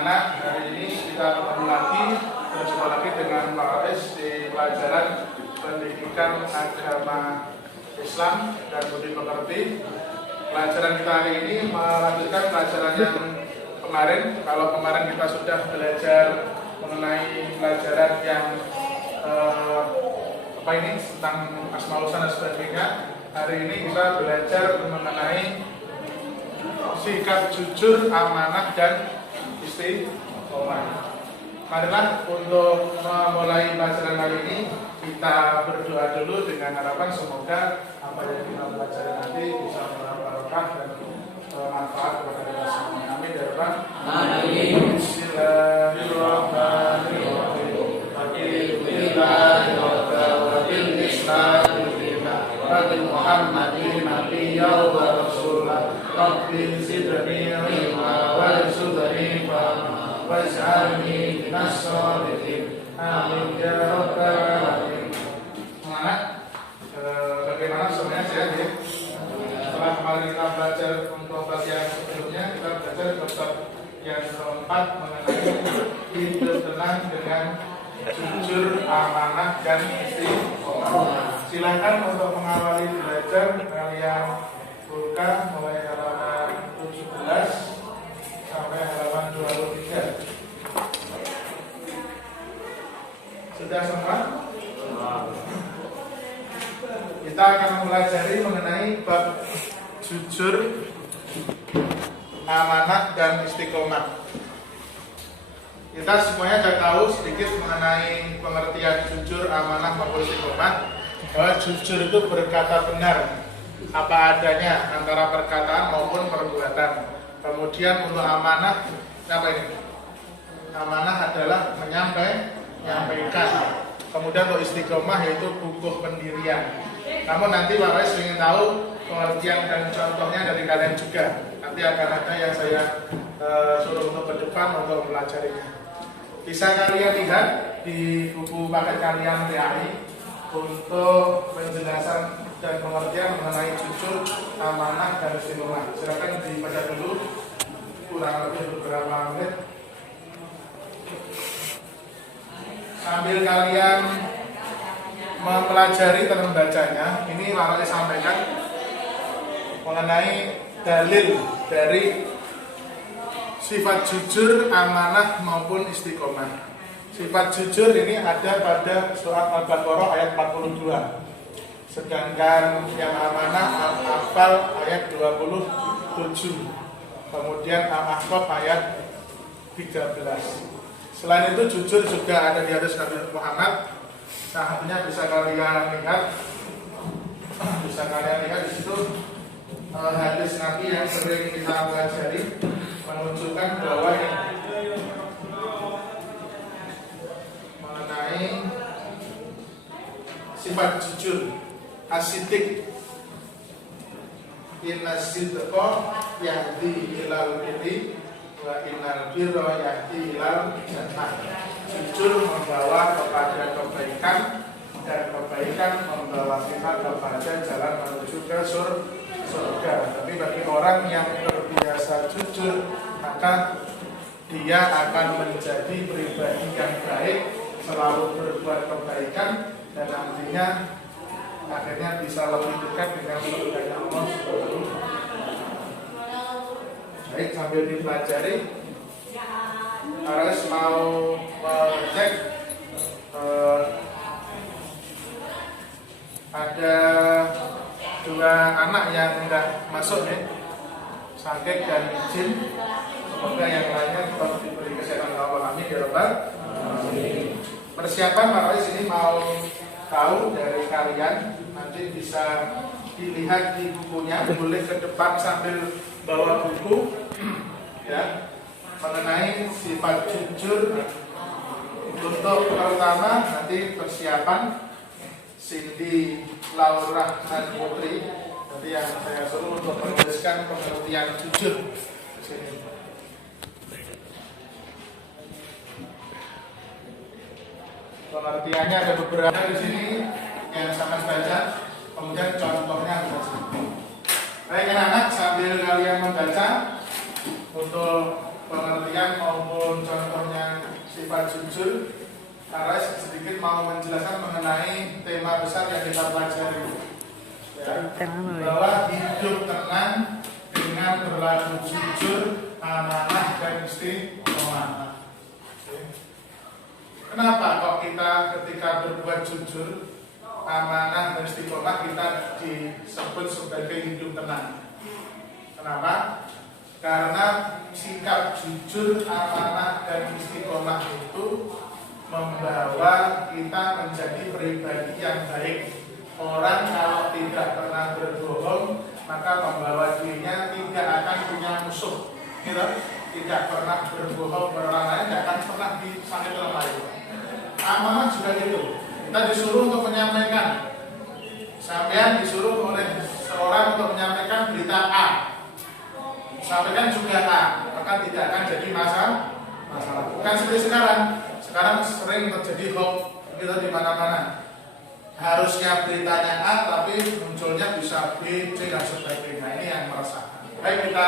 anak-anak, hari ini kita ketemu lagi berjumpa lagi dengan Pak Aris di pelajaran pendidikan agama Islam dan budi pekerti. Pelajaran kita hari ini melanjutkan pelajaran yang kemarin. Kalau kemarin kita sudah belajar mengenai pelajaran yang tentang Asmaul Husna dan sebagainya. Hari ini kita belajar mengenai sikap jujur, amanah, dan istiqomah. Marilah untuk memulai pelajaran kali ini kita berdoa dulu dengan harapan semoga apa yang kita pelajari nanti bisa berbarokah dan manfaat kepada kita semua. Amin ya rabbal alamin. Bismillahirrahmanirrahim. Muhammadin nabiyya wa rasulah rabbi zidni ilma warzuqni fahma waj'alni minas sholihin amin ya rabbal alamin. Semangat. Bagaimana sebenarnya saya ya? Setelah kemarin kita belajar untuk bagian sebelumnya, kita belajar bab yang keempat mengenai hidup tenang dengan jujur, amanah, dan istiqomah. Silakan untuk mengawali belajar kalian buka mulai halaman 17 sampai halaman 23. Sudah semua? Kita akan mempelajari mengenai bab jujur, amanah, dan istiqomah. Kita semuanya sudah tahu sedikit mengenai pengertian jujur, amanah, maupun istiqomah. Bahwa jujur itu berkata benar apa adanya antara perkataan maupun perbuatan. Kemudian untuk amanah, apa ini? Amanah adalah menyampaikan. Kemudian untuk istiqomah yaitu kukuh pendirian. Namun nanti Pak Rais ingin tahu pengertian dan contohnya dari kalian juga. Nanti akan ada yang saya suruh untuk ke depan untuk mempelajarinya. Bisa kalian lihat di buku paket kalian PAI untuk penjelasan dan pengertian mengenai jujur, amanah, dan istiqomah. Silakan dibaca dulu kurang lebih beberapa menit. Sambil kalian mempelajari dan membacanya, ini Pak sampaikan mengenai dalil dari sifat jujur, amanah, maupun istiqomah. Sifat jujur ini ada pada surat Al-Baqarah ayat 42. Sedangkan yang amanah Al-Anfal ayat 27. Kemudian Al-Ahqaf ayat 13. Selain itu jujur juga ada di hadis Nabi Muhammad. Satunya bisa kalian lihat di situ hadis Nabi yang sering kita pelajari menunjukkan bahwa mengenai sifat jujur, asidik, inna sidqa yahdi ilal birri wa innal birra yahdi ilal jannah. Jujur membawa kepada kebaikan dan kebaikan membawa kita kepada jalan menuju ke surga. Tapi bagi orang yang terbiasa jujur, maka dia akan menjadi pribadi yang baik, selalu berbuat kebaikan, dan nantinya akhirnya bisa lebih dekat dengan surganya Allah Subhanahu wa Ta'ala. Baik, sambil dipelajari, harus mau cek ada dua anak yang sudah masuk ya, sakit dan izin. Semoga yang lainnya tetap diberi kesehatan Allah. Amin ya rabbal alamin. Persiapan Pak Rais ini mau tahu dari kalian, nanti bisa dilihat di bukunya, boleh ke depan sambil bawa buku ya, mengenai sifat jujur. Untuk pertama nanti persiapan Cindy Laura dan Putri, nanti yang saya suruh untuk menuliskan pengertian jujur. Sini. Pengertiannya ada beberapa di sini yang sama baca, kemudian contohnya ada di sini. Baik anak-anak, sambil kalian membaca untuk pengertian maupun bersifat jujur, karena sedikit mau menjelaskan mengenai tema besar yang kita pelajari, ya, bahwa hidup tenang dengan berlaku jujur, amanah dan istiqomah. Kenapa kok kita ketika berbuat jujur, amanah dan istiqomah kita disebut sebagai hidup tenang? Kenapa? Karena sikap jujur, amanah dan istiqomah itu membawa kita menjadi pribadi yang baik. Orang kalau tidak pernah berbohong, maka membawa dirinya tidak akan punya musuh, gitu? Tidak pernah berbohong pada orang lain, tidak akan pernah disakiti orang lain. Amanah juga gitu. Kita disuruh untuk menyampaikan. Sampean disuruh oleh seorang untuk menyampaikan berita A. Sampaikan juga A, maka tidak akan jadi masalah. Bukan seperti sekarang. Sekarang sering terjadi hoax gitu di mana-mana. Harusnya beritanya A, tapi munculnya bisa B, C dan sebagainya. Ini yang meresahkan. Baik, kita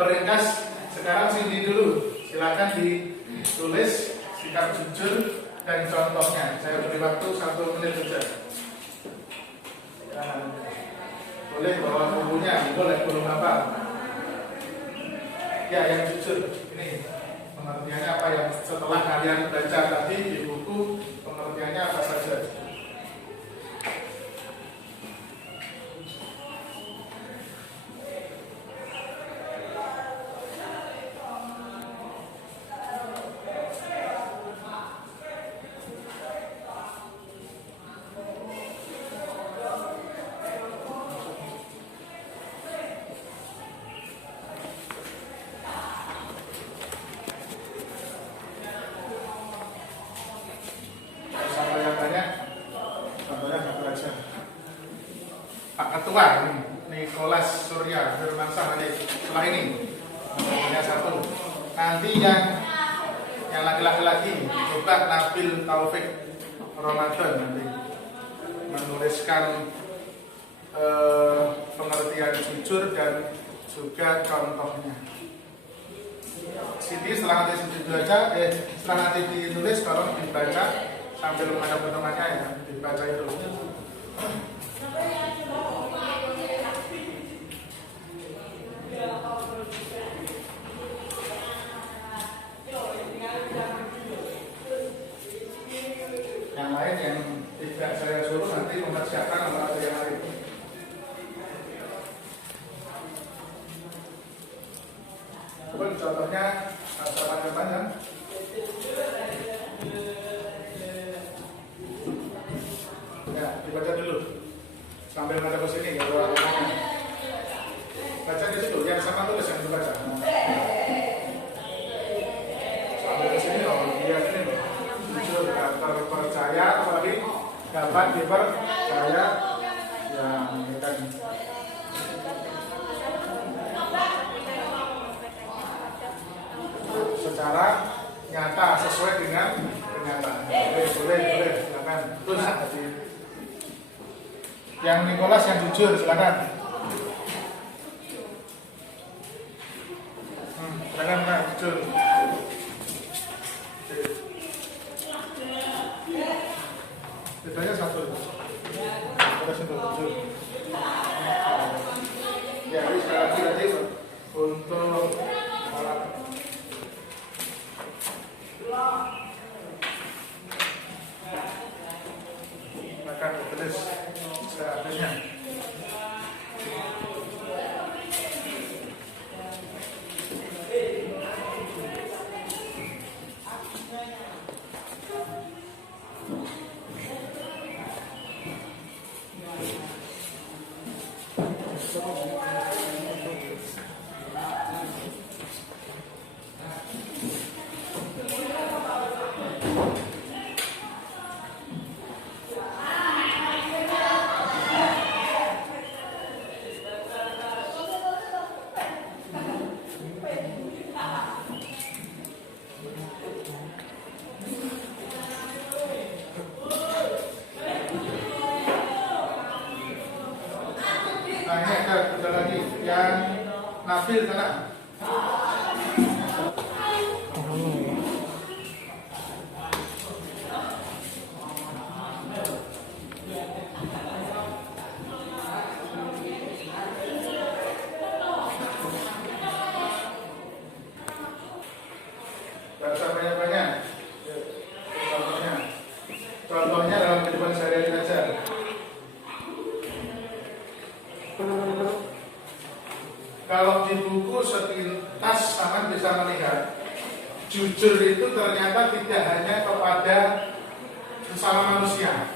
peringkas sekarang sini dulu. Silakan ditulis sikap jujur dan contohnya. Saya beri waktu 1 menit saja. Boleh bawa bukunya, boleh belum apa. Ya, yang jujur. Ini pengertiannya apa yang setelah kalian baca tadi di buku, pengertiannya apa saja. Ketua Nicholas Surya Firmansyah setelah ini nomornya 1. Nanti yang laki-laki coba Nabil Taufik Ramadan nanti menuliskan pengertian jujur dan juga contohnya. Sini setelah nanti dibaca, setelah nanti ditulis tolong dibaca sambil ada penemannya ya, dibaca itu. Yang lain yang tidak saya suruh nanti mempersiapkan atau yang lain. Contohnya kata panjang. Ya, dibaca dulu sambil ada ke sini ya. Baca di situ, yang sama tulis yang dibaca. Sambil ke sini loh, lihat ini loh. Jujur dan terpercaya, apalagi dapat dipercaya yang kan. Secara nyata sesuai dengan kenyataan. Boleh, silakan. Terus yang Nicholas yang jujur, silakan. Silakan Pak, jujur. Bedanya 1. Terus itu jujur. Ya, ini sekali lagi untuk maka tulis seadanya. Ada lagi yang Nabil sana. jujur itu ternyata tidak hanya kepada sesama manusia,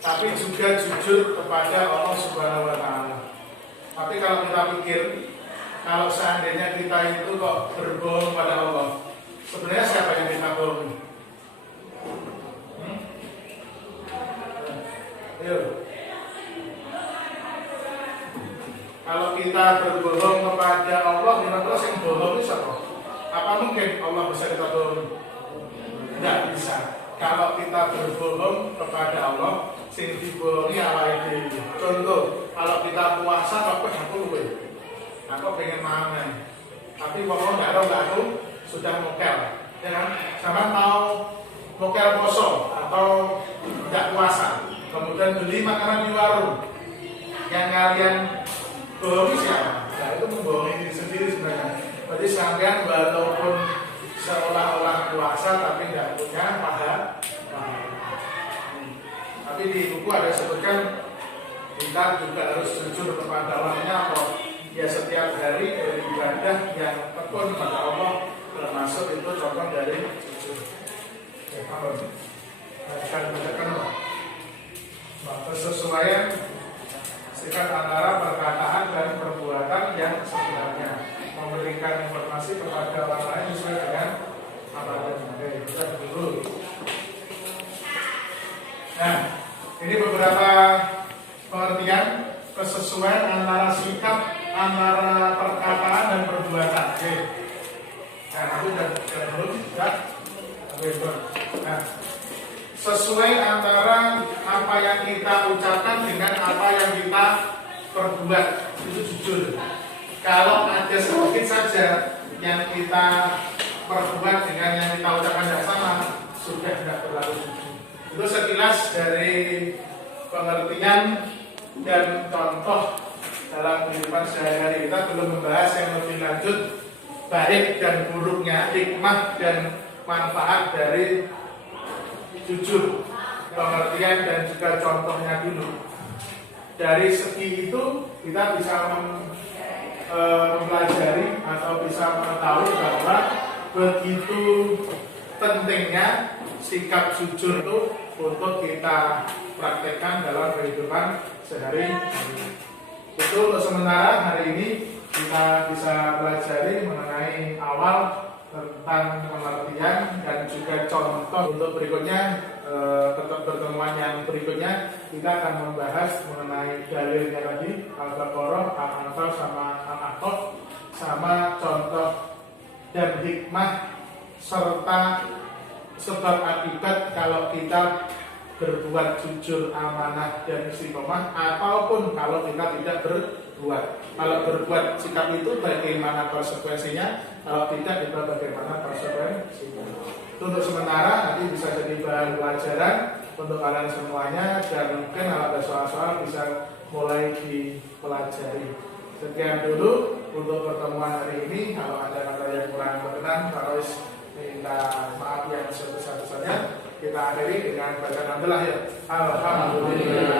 tapi juga jujur kepada Allah Subhanahu wa Ta'ala. Tapi kalau kita pikir, kalau seandainya kita itu kok berbohong pada Allah, sebenarnya siapa yang kita bohongi? Ayo. Kalau kita berbohong kepada Allah, kira-kira yang bohong itu siapa? Apa mungkin Allah bisa kita bohongi? Tidak bisa. Kalau kita berbohong kepada Allah, sing dibohongi awake dhewe. Contoh, kalau kita puasa kok aku luwe. Aku pengen mangan. Tapi wong nggak tahu sudah mokel. Ya kan? Sama tahu mokel poso atau tidak puasa. Kemudian beli makanan di warung. Yang kalian bohongi siapa? Ya itu membohongi diri sendiri sebenarnya. Berarti sampean walaupun seolah-olah puasa tapi tidak punya pahala. Tapi di buku ada sebutkan kita juga harus jujur kepada Allahnya apa? Ya setiap hari beribadah yang tekun kepada Allah, termasuk itu contoh dari jujur. Ya, kalau akan menunjukkan kesesuaian sikap antara perkataan dan perbuatan yang sebenarnya, memberikan informasi kepada orang lain sesuai dengan apa yang kita dulu. Nah, ini beberapa pengertian kesesuaian antara sikap, antara perkataan dan perbuatan. Oke. Nah, aku sudah belum. Nah, sesuai antara apa yang kita ucapkan dengan apa yang kita perbuat, itu jujur. Kalau ada sedikit saja yang kita perbuat dengan yang kita ucapkan tidak sama, sudah tidak terlalu jujur. Itu sekilas dari pengertian dan contoh dalam kehidupan sehari-hari. Kita belum membahas yang lebih lanjut baik dan buruknya, hikmah dan manfaat dari jujur, pengertian dan juga contohnya dulu. Dari segi itu kita bisa mempelajari atau bisa mengetahui bahwa begitu pentingnya sikap jujur itu untuk kita praktekkan dalam kehidupan sehari-hari. Itu untuk sementara hari ini kita bisa pelajari mengenai awal tentang pengertian dan juga contoh. Untuk berikutnya, pertemuan yang berikutnya kita akan membahas mengenai dalilnya tadi, Al-Baqarah, Al-Anfal sama Al-Ahqaf, sama contoh dan hikmah serta sebab akibat kalau kita berbuat jujur, amanah dan istiqomah, ataupun kalau kita tidak berbuat. Kalau berbuat sikap itu bagaimana konsekuensinya, kalau tidak itu bagaimana konsekuensinya. Itu untuk sementara, nanti bisa jadi bahan pelajaran untuk kalian semuanya, dan mungkin kalau ada soal-soal bisa mulai dipelajari. Sekian dulu untuk pertemuan hari ini. Kalau ada kata yang kurang berkenan, harus minta maaf yang sebesar-besarnya. Kita akhiri dengan bacaan Alhamdulillah. Alhamdulillah.